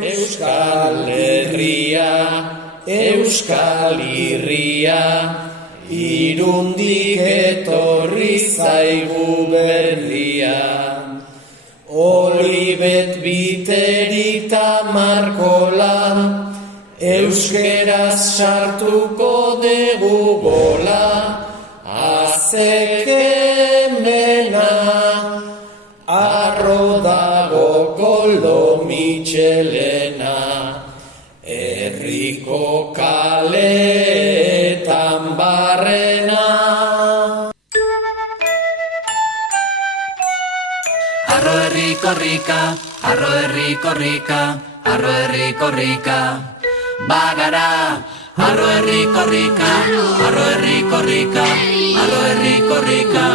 Euskal Herria, Euskal Irria, Irundik etorri zaigu berria. Olibet biterita markola, euskeraz sartuko dugu gola. Azekemena, arro dago koldo mitxelena. Herriko kaleetan barrena. Arro herriko rika, arro herriko rika, arro herriko rika. Bagara, arro herriko rika, arro herriko rika, arro herriko rika.